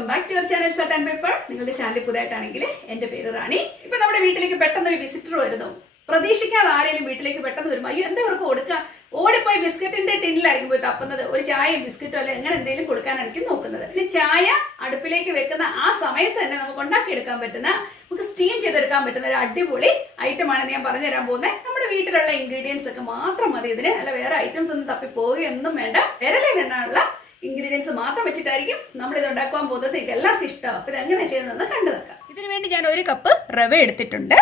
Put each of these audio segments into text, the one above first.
Welcome back to your channel salt and pepper. നിങ്ങളുടെ channel പുതിയതായിട്ടാണെങ്കിൽ എന്റെ പേര് റാണി. ഇപ്പൊ നമ്മുടെ വീട്ടിലേക്ക് പെട്ടെന്ന് ഒരു വിസിറ്റർ വരുന്നു. പ്രതീക്ഷിക്കാതെ ആരെങ്കിലും വീട്ടിലേക്ക് പെട്ടെന്ന് വരും. അയ്യോ എന്താ അവർക്ക് കൊടുക്കുക? ഓടിപ്പോയി ബിസ്ക്കറ്റിന്റെ ടിന്നിലായിരിക്കും പോയി തപ്പുന്നത്. ഒരു ചായ ബിസ്ക്കറ്റോ അല്ലെ എങ്ങനെ എന്തെങ്കിലും കൊടുക്കാനായിരിക്കും നോക്കുന്നത്. ഈ ചായ അടുപ്പിലേക്ക് വെക്കുന്ന ആ സമയത്ത് തന്നെ നമുക്ക് ഉണ്ടാക്കിയെടുക്കാൻ പറ്റുന്ന, നമുക്ക് സ്റ്റീം ചെയ്തെടുക്കാൻ പറ്റുന്ന ഒരു അടിപൊളി ഐറ്റമാണ് ഞാൻ പറഞ്ഞു തരാൻ പോകുന്നത്. നമ്മുടെ വീട്ടിലുള്ള ഇൻഗ്രീഡിയൻസ് ഒക്കെ മാത്രം മതി ഇതിന്. അല്ല വേറെ ഐറ്റംസ് ഒന്നും തപ്പി പോവുകയൊന്നും വേണ്ട. വിരലിലെണ്ണുള്ള ഇൻഗ്രീഡിയൻസ് മാത്രം വെച്ചിട്ടായിരിക്കും നമ്മൾ ഇത് ഉണ്ടാക്കാൻ പോകുന്നത്. ഇത് എല്ലാവർക്കും ഇഷ്ടമാണ്. അപ്പൊ ഇത് എങ്ങനെ ചെയ്യുന്നതെന്ന് കണ്ടു വെക്കാം. ഇതിനു വേണ്ടി ഞാൻ 1 കപ്പ് റവ എടുത്തിട്ടുണ്ട്.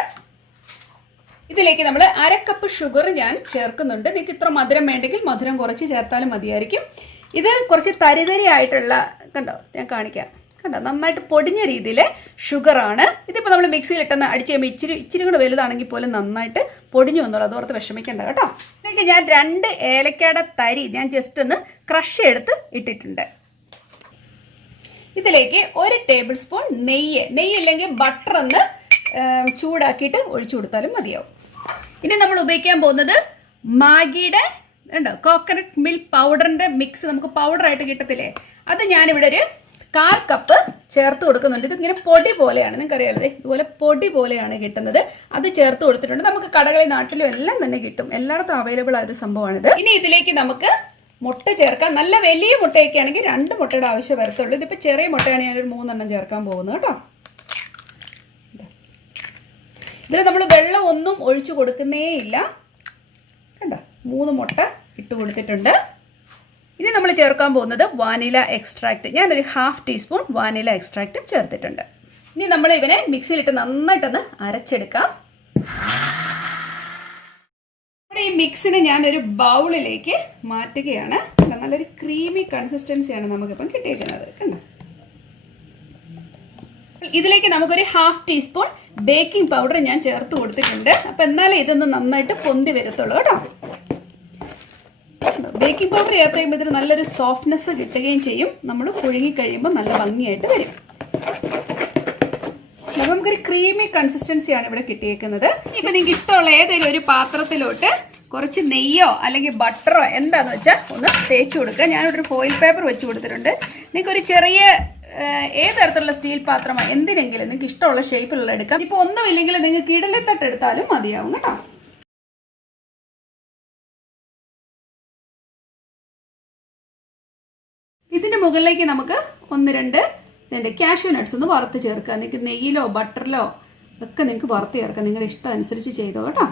ഇതിലേക്ക് നമ്മൾ 1/2 കപ്പ് ഷുഗർ ഞാൻ ചേർക്കുന്നുണ്ട്. നിങ്ങൾക്ക് ഇത്ര മധുരം വേണ്ടെങ്കിൽ മധുരം കുറച്ച് ചേർത്താലും മതിയായിരിക്കും. ഇത് കുറച്ച് തരിതരി ആയിട്ടുള്ള, കണ്ടോ ഞാൻ കാണിക്കാം, കണ്ടോ നന്നായിട്ട് പൊടിഞ്ഞ രീതിയിൽ ഷുഗറാണ്. ഇതിപ്പോൾ നമ്മൾ മിക്സിയിൽ ഇട്ടെന്ന് അടിച്ച് കഴിയുമ്പോൾ ഇച്ചിരി കൂടെ വലുതാണെങ്കിൽ പോലും നന്നായിട്ട് പൊടിഞ്ഞു വന്നോളൂ. അതോർത്ത് വിഷമിക്കേണ്ട കേട്ടോ. ഇതിലേക്ക് ഞാൻ 2 ഏലക്കയുടെ തരി ഞാൻ ജസ്റ്റ് ഒന്ന് ക്രഷ് എടുത്ത് ഇട്ടിട്ടുണ്ട്. ഇതിലേക്ക് 1 ടേബിൾ സ്പൂൺ നെയ്യ് ഇല്ലെങ്കിൽ ബട്ടർ ഒന്ന് ചൂടാക്കിയിട്ട് ഒഴിച്ചു കൊടുത്താലും മതിയാവും. ഇനി നമ്മൾ ഉപയോഗിക്കാൻ പോകുന്നത് മാഗിയുടെ ഉണ്ടോ കോക്കനട്ട് മിൽക്ക് പൗഡറിന്റെ മിക്സ്, നമുക്ക് പൗഡറായിട്ട് കിട്ടത്തില്ലേ, അത് ഞാനിവിടെ ഒരു 1/4 കപ്പ് ചേർത്ത് കൊടുക്കുന്നുണ്ട്. ഇതിങ്ങനെ പൊടി പോലെയാണ്, നിങ്ങൾക്കറിയാലോ, ഇതുപോലെ പൊടി പോലെയാണ് കിട്ടുന്നത്. അത് ചേർത്ത് കൊടുത്തിട്ടുണ്ട്. നമുക്ക് കടകളിൽ നാട്ടിലും എല്ലാം തന്നെ കിട്ടും. എല്ലായിടത്തും അവൈലബിൾ ആയ ഒരു സംഭവമാണിത്. ഇനി ഇതിലേക്ക് നമുക്ക് മുട്ട ചേർക്കാം. നല്ല വലിയ മുട്ടയൊക്കെ ആണെങ്കിൽ 2 മുട്ടയുടെ ആവശ്യം വരത്തുള്ളൂ. ഇതിപ്പോൾ ചെറിയ മുട്ടയാണ് ഞാനൊരു 3 എണ്ണം ചേർക്കാൻ പോകുന്നത് കേട്ടോ. ഇതിൽ നമ്മൾ വെള്ളം ഒന്നും ഒഴിച്ചു കൊടുക്കുന്നേ ഇല്ല. കണ്ടോ 3 മുട്ട ഇട്ട് കൊടുത്തിട്ടുണ്ട്. ഇനി നമ്മൾ ചേർക്കാൻ പോകുന്നത് വാനില എക്സ്ട്രാക്ട്. ഞാനൊരു 1/2 ടീസ്പൂൺ വാനില എക്സ്ട്രാക്റ്റും ചേർത്തിട്ടുണ്ട്. ഇനി നമ്മൾ ഇവനെ മിക്സിയിലിട്ട് നന്നായിട്ടൊന്ന് അരച്ചെടുക്കാം. നമ്മുടെ ഈ മിക്സിനെ ഞാനൊരു ബൗളിലേക്ക് മാറ്റുകയാണ്. നല്ലൊരു ക്രീമി കൺസിസ്റ്റൻസിയാണ് നമുക്കിപ്പം കിട്ടിയിരിക്കുന്നത്. കണ്ടോ ഇതിലേക്ക് നമുക്കൊരു 1/2 ടീസ്പൂൺ ബേക്കിംഗ് പൗഡർ ഞാൻ ചേർത്ത് കൊടുത്തിട്ടുണ്ട്. അപ്പൊ എന്നാലേ ഇതൊന്ന് നന്നായിട്ട് പൊന്തി വരത്തുള്ളൂ കേട്ടോ. ബേക്കിംഗ് പൗഡർ ചേർത്ത് കഴിയുമ്പോൾ ഇതിന് നല്ലൊരു സോഫ്റ്റ്നെസ് കിട്ടുകയും ചെയ്യും. നമ്മൾ പുഴുങ്ങി കഴിയുമ്പോൾ നല്ല ഭംഗിയായിട്ട് വരും. നമുക്കൊരു ക്രീമി കൺസിസ്റ്റൻസിയാണ് ഇവിടെ കിട്ടിയേക്കുന്നത്. ഇപ്പൊ നിങ്ങൾക്ക് ഇഷ്ടമുള്ള ഏതെങ്കിലും ഒരു പാത്രത്തിലോട്ട് കുറച്ച് നെയ്യോ അല്ലെങ്കിൽ ബട്ടറോ എന്താന്ന് വെച്ചാൽ ഒന്ന് തേച്ച് കൊടുക്കുക. ഞാനിവിടെ ഒരു ഫോയിൽ പേപ്പർ വെച്ച് കൊടുത്തിട്ടുണ്ട്. നിങ്ങൾക്കൊരു ചെറിയ ഏത് തരത്തിലുള്ള സ്റ്റീൽ പാത്രമോ എന്തിനെങ്കിലും നിങ്ങൾക്ക് ഇഷ്ടമുള്ള ഷേപ്പിലുള്ള എടുക്കാം. ഇപ്പൊ ഒന്നുമില്ലെങ്കിൽ നിങ്ങൾക്ക് ഇഡലിത്തട്ട് എടുത്താലും മതിയാവും കേട്ടോ. ഇതിന്റെ മുകളിലേക്ക് നമുക്ക് 1-2 കാഷ്യൂ നട്ട്സ് ഒന്ന് വറുത്ത് ചേർക്കുക. നിങ്ങൾക്ക് നെയ്യിലോ ബട്ടറിലോ ഒക്കെ നിങ്ങൾക്ക് വറുത്ത് ചേർക്കാം. നിങ്ങളുടെ ഇഷ്ടം അനുസരിച്ച് ചെയ്തോ കേട്ടോ.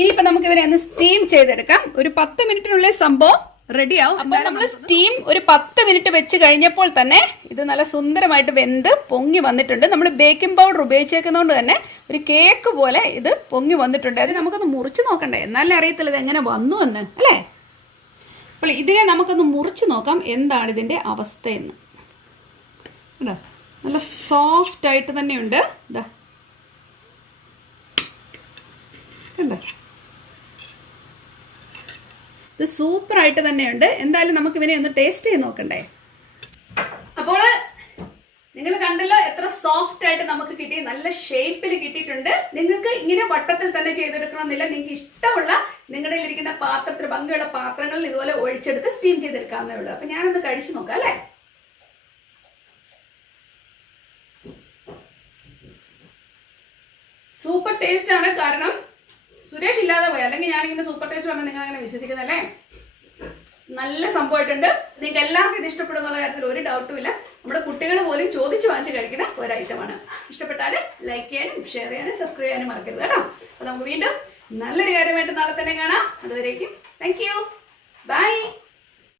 ഇനിയിപ്പോ നമുക്ക് ഇവരെ ഒന്ന് സ്റ്റീം ചെയ്തെടുക്കാം. ഒരു 10 മിനിറ്റിനുള്ളിൽ സംഭവം റെഡിയാവും. അപ്പൊ നമ്മൾ സ്റ്റീം ഒരു 10 മിനിറ്റ് വെച്ച് കഴിഞ്ഞപ്പോൾ തന്നെ ഇത് നല്ല സുന്ദരമായിട്ട് വെന്ത് പൊങ്ങി വന്നിട്ടുണ്ട്. നമ്മൾ ബേക്കിംഗ് പൗഡർ ഉപയോഗിച്ചേക്കുന്നതുകൊണ്ട് തന്നെ ഒരു കേക്ക് പോലെ ഇത് പൊങ്ങി വന്നിട്ടുണ്ട്. അത് നമുക്കൊന്ന് മുറിച്ച് നോക്കണ്ടേ, എന്നാലേ അറിയത്തില്ല ഇത് എങ്ങനെ വന്നു എന്ന് അല്ലേ. അപ്പോൾ ഇതിനെ നമുക്കൊന്ന് മുറിച്ച് നോക്കാം എന്താണ് ഇതിന്റെ അവസ്ഥയെന്ന്. നല്ല സോഫ്റ്റ് ആയിട്ട് തന്നെയുണ്ട്. ഇതാ കണ്ടോ, ഇത് സൂപ്പർ ആയിട്ട് തന്നെയുണ്ട്. എന്തായാലും നമുക്ക് ഇവനെ ഒന്ന് ടേസ്റ്റ് ചെയ്ത് നോക്കണ്ടേ. അപ്പോൾ നിങ്ങൾ കണ്ടല്ലോ എത്ര സോഫ്റ്റ് ആയിട്ട് നമുക്ക് കിട്ടി, നല്ല ഷേപ്പിൽ കിട്ടിയിട്ടുണ്ട്. നിങ്ങൾക്ക് ഇങ്ങനെ വട്ടത്തിൽ തന്നെ ചെയ്തെടുക്കണമെന്നില്ല. നിങ്ങൾക്ക് ഇഷ്ടമുള്ള നിങ്ങളുടെ ഇരിക്കുന്ന പാത്രത്തിൽ ഭംഗിയുള്ള പാത്രങ്ങളിൽ ഇതുപോലെ ഒഴിച്ചെടുത്ത് സ്റ്റീം ചെയ്തെടുക്കാവുന്നേ ഉള്ളൂ. അപ്പൊ ഞാനൊന്ന് കഴിച്ചു നോക്കാം അല്ലേ. സൂപ്പർ ടേസ്റ്റ് ആണ്. കാരണം സുരേഷ് ഇല്ലാതെ പോയി, അല്ലെങ്കിൽ ഞാനിങ്ങനെ സൂപ്പർ ടേസ്റ്റ് പറഞ്ഞാൽ നിങ്ങൾ അങ്ങനെ വിശ്വസിക്കുന്നല്ലേ. നല്ല സംഭവമായിട്ടുണ്ട്. നിങ്ങൾക്ക് എല്ലാവർക്കും ഇത് ഇഷ്ടപ്പെടും എന്നുള്ള കാര്യത്തിൽ ഒരു ഡൗട്ടും ഇല്ല. നമ്മുടെ കുട്ടികൾ പോലും ചോദിച്ചു വാങ്ങിച്ച് കഴിക്കുന്ന ഒരു ഐറ്റമാണ്. ഇഷ്ടപ്പെട്ടാൽ ലൈക്ക് ചെയ്യാനും ഷെയർ ചെയ്യാനും സബ്സ്ക്രൈബ് ചെയ്യാനും മറക്കരുത് കേട്ടോ. അപ്പൊ നമുക്ക് വീണ്ടും നല്ലൊരു കാര്യമായിട്ട് നാളെ തന്നെ കാണാം. അതുവരേക്കും താങ്ക് യു, ബൈ.